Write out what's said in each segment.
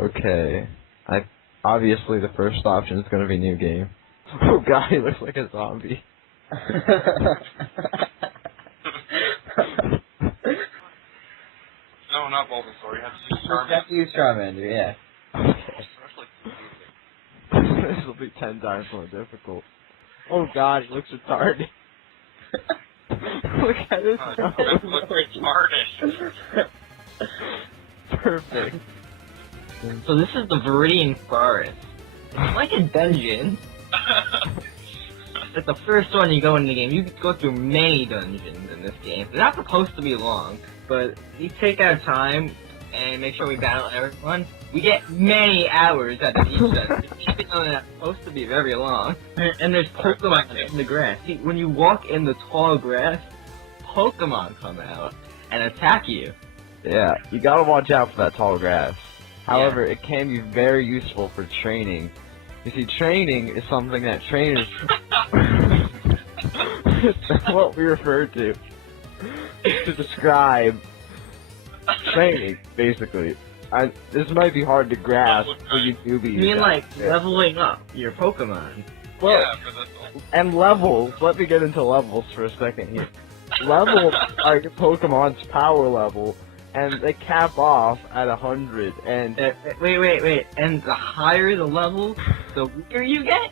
Okay. Obviously the first option is gonna be new game. Oh god, he looks like a zombie. No, not Bulbasaur. You have to use You Charmander. have to use Charmander, yeah. Especially This will be 10 times more difficult. Oh god, he looks retarded. Look at his nose. look retarded. Perfect. So this is the Viridian Forest. It's like a dungeon. It's the first one you go in the game. You go through many dungeons in this game. They're not supposed to be long, but we take our time and make sure we battle everyone. We get many hours out of each dungeon, even though they're not supposed to be very long. And there's Pokemon in the grass. See, when you walk in the tall grass, Pokemon come out and attack you. Yeah, you gotta watch out for that tall grass. However, it can be very useful for training. You see, training is something that trainers... That's what we refer to describe training, basically. This might be hard to grasp for you newbies. You mean like Yeah. leveling up your Pokemon? Well, yeah, for this one. and levels. Let me get into levels for a second here. Levels are your Pokemon's power level, and they cap off at 100. And Wait. And the higher the level, the weaker you get?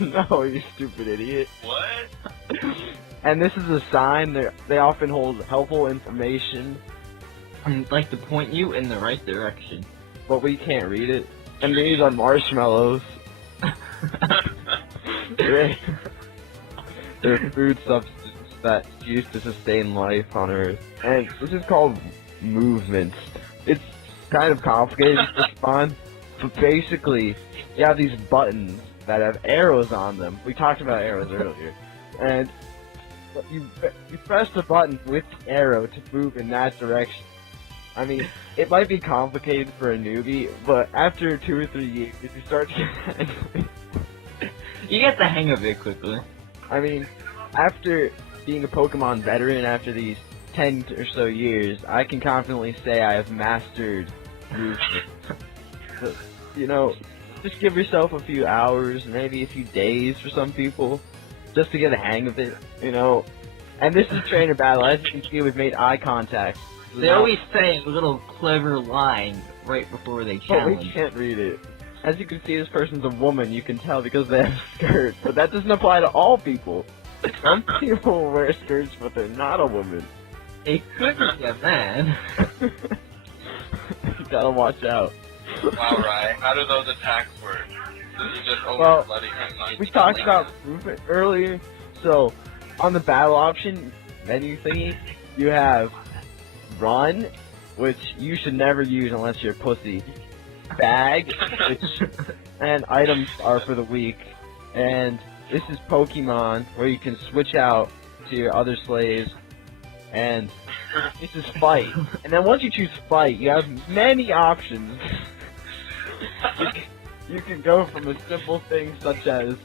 no, you stupid idiot. What? And this is a sign. They often hold helpful information, I'd like to point you in the right direction. but we can't read it. And these are marshmallows. They're food substance that's used to sustain life on Earth. And this is called movements. It's kind of complicated to respond, but basically, you have these buttons that have arrows on them. We talked about arrows earlier. And you press the button with the arrow to move in that direction. I mean, it might be complicated for a newbie, but after 2 or 3 years, you start to get the hang of it. You get the hang of it quickly. I mean, after being a Pokemon veteran after these 10 or so years, I can confidently say I have mastered movement. So, you know, just give yourself a few hours, maybe a few days for some people, just to get a hang of it, you know. And this is trainer battle. As you can see, we've made eye contact. They always say a little clever line right before they But we challenge. can't read it. As you can see, this person's a woman. You can tell because they have a skirt. But that doesn't apply to all people. Some people wear skirts, but they're not a woman. It could be a man. You gotta watch out. Wow, Ryan. How do those attacks work? This is just Well, letting him know. We talked about movement earlier. So, on the battle option menu thingy, you have run, which you should never use unless you're a pussy. Bag, which, and items are for the weak. And this is Pokemon, where you can switch out to your other slaves. And this is fight. And then once you choose fight, you have many options. You can go from a simple thing such as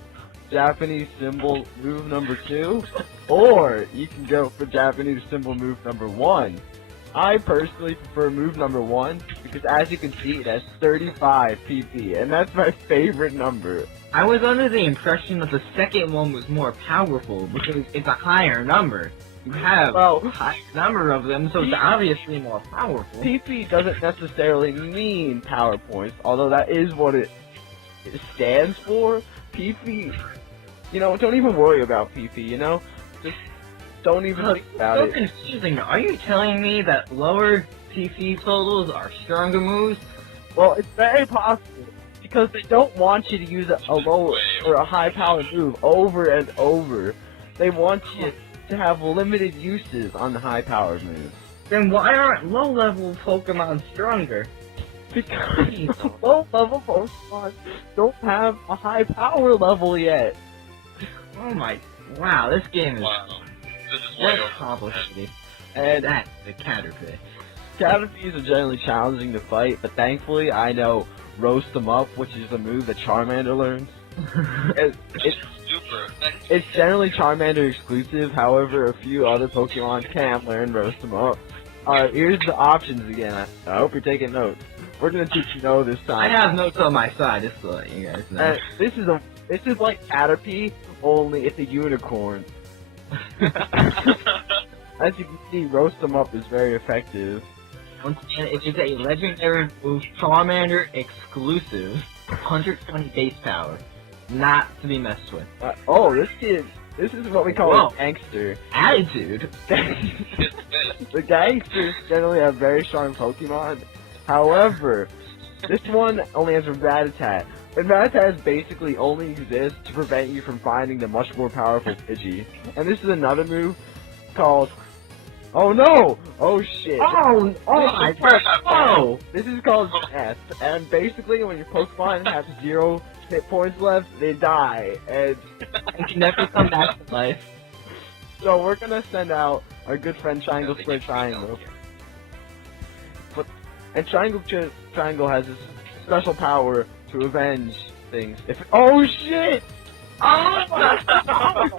Japanese symbol move number 2, or you can go for Japanese symbol move number 1. I personally prefer move number 1 because, as you can see, it has 35 PP, and that's my favorite number. I was under the impression that the second one was more powerful because it's a higher number. You have Well, a higher number of them, so it's obviously more powerful. PP doesn't necessarily mean power points, although that is what it stands for. PP, you know, don't even worry about PP, you know? Just don't even think about So it. confusing. Are you telling me that lower PC totals are stronger moves? Well, it's very possible, because they don't want you to use a low or a high power move over and over. They want you to have limited uses on the high power moves. Then why aren't low level Pokemon stronger? Because low level Pokemon don't have a high power level yet. Oh my, wow, this game is Wow. This is way quite over. complicated. And That's the Caterpie. Caterpies are generally challenging to fight, but thankfully I know Roast Them Up, which is a move that Charmander learns. It's Super effective. It's generally Charmander exclusive, however, a few other Pokemon can learn Roast 'em Up. Alright, here's the options again. I hope you're taking notes. We're gonna teach you no this I time. have notes on my side, just to let you guys know. This is like Caterpie, only it's a unicorn. As you can see, roast them up is very effective. Once again, it is a legendary move, Charmander exclusive, 120 base power, not to be messed with. This is what we call Whoa. a gangster. Attitude. The gangsters generally have very strong Pokemon. However, this one only has a Rattata. And Rattata basically only exists to prevent you from finding the much more powerful Pidgey. And this is another move called... Oh no! Oh shit! Oh my god! Oh! This is called Death. And basically when your Pokemon have 0 hit points left, they die. And You can never come back to life. so we're gonna send out our good friend Triangle Square Triangle. And Triangle has this special power to avenge things. Oh shit! Oh!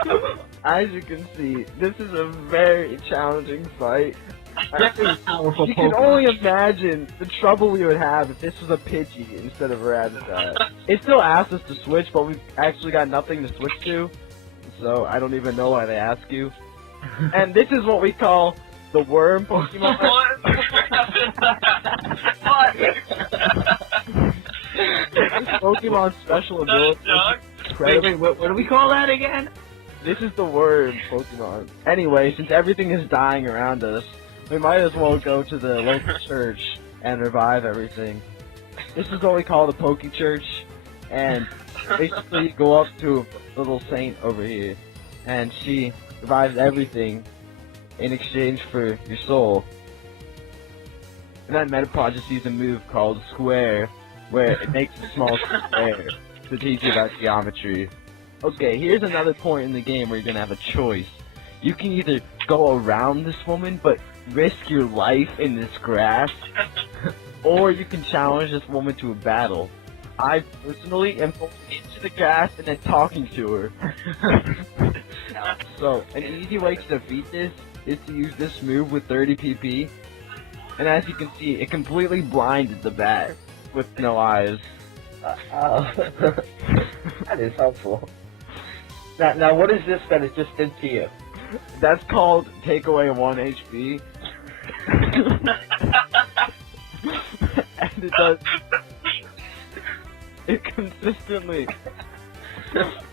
As you can see, this is a very challenging fight. Very powerful You can Pokemon. only imagine the trouble we would have if this was a Pidgey instead of a Rattata. It still asks us to switch, but we've actually got nothing to switch to, so I don't even know why they ask you. And this is what we call the worm Pokemon. What? Pokemon's special ability. Wait, what do we call that again? This is the word Pokemon. Anyway, since everything is dying around us, we might as well go to the local church and revive everything. This is what we call the Poke Church, and basically you go up to a little saint over here, and she revives everything in exchange for your soul. And then Metapod just uses a move called Square, where it makes a small square to teach you about geometry. Okay, here's another point in the game where you're gonna have a choice. You can either go around this woman, but risk your life in this grass, or you can challenge this woman to a battle. I personally am going into the grass and then talking to her. So, an easy way to defeat this is to use this move with 30 PP, and as you can see, it completely blinded the bat with no eyes. That is helpful. Now, what is this that it just did to you? That's called take away 1 HP. And it does. It consistently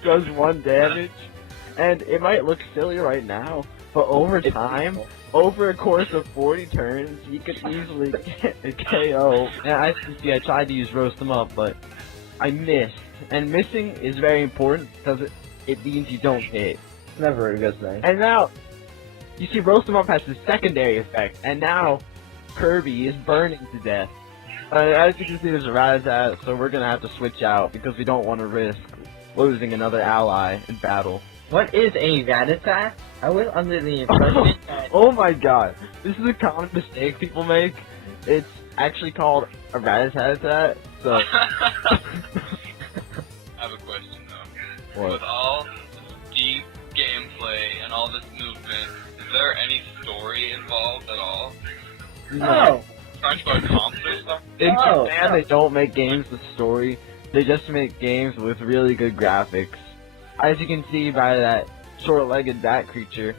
does 1 damage. And it might look silly right now, but over time, over a course of 40 turns, you could easily get a KO. And I see, I tried to use roast them up, but I missed. And missing is very important because it means you don't hit. It's never a good thing. And now, you see, roast them up has the secondary effect, and now Kirby is burning to death. As you can see, there's a Rattata, so we're gonna have to switch out because we don't want to risk losing another ally in battle. What is a Rattata? I was under the impression that... Oh my god, this is a common mistake people make. It's actually called a Rattata, so... I have a question though. What? With all deep gameplay and all this movement, is there any story involved at all? Oh! Trying to accomplish something? In Oh, Japan, they don't make games with story. They just make games with really good graphics. As you can see by that short-legged bat creature,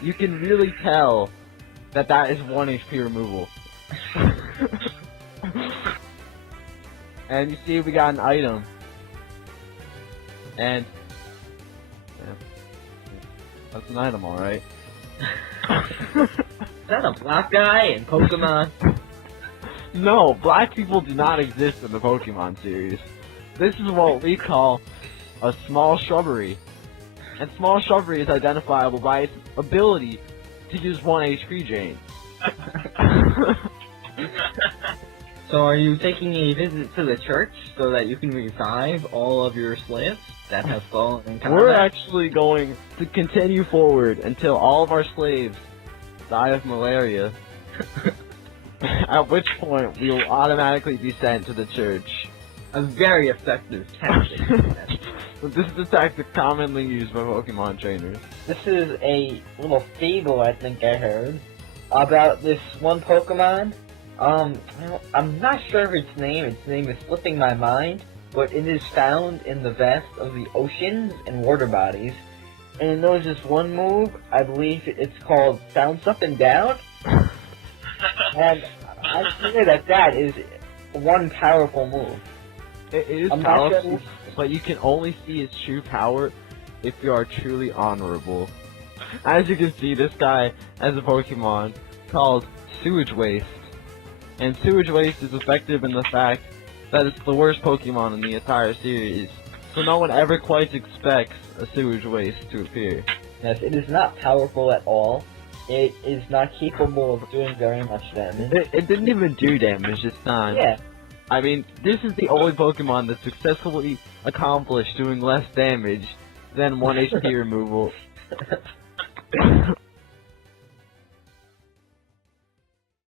you can really tell that that is 1 HP removal. And you see we got an item. And... yeah, that's an item, alright. Is that a black guy in Pokemon? No, black people do not exist in the Pokemon series. This is what we call a small shrubbery. And small shrubbery is identifiable by its ability to use 1 HP drain. So are you taking a visit to the church so that you can revive all of your slaves that have fallen in combat? We're actually going to continue forward until all of our slaves die of malaria. At which point we will automatically be sent to the church. a very effective tactic. But this is a tactic commonly used by Pokemon trainers. This is a little fable I think I heard about this one Pokemon I'm not sure of its name. Its name is slipping my mind, but it is found in the vast of the oceans and water bodies. And it knows this one move. I believe it's called Bounce Up and Down. And I swear that is one powerful move. It is I'm not powerful, sure. but you can only see its true power if you are truly honorable. As you can see, this guy has a Pokemon called Sewage Waste. And Sewage Waste is effective in the fact that it's the worst Pokemon in the entire series. So no one ever quite expects a Sewage Waste to appear. Yes, it is not powerful at all. It is not capable of doing very much damage. It didn't even do damage this time. Yeah. I mean, this is the only Pokemon that successfully accomplished doing less damage than 1 HP removal.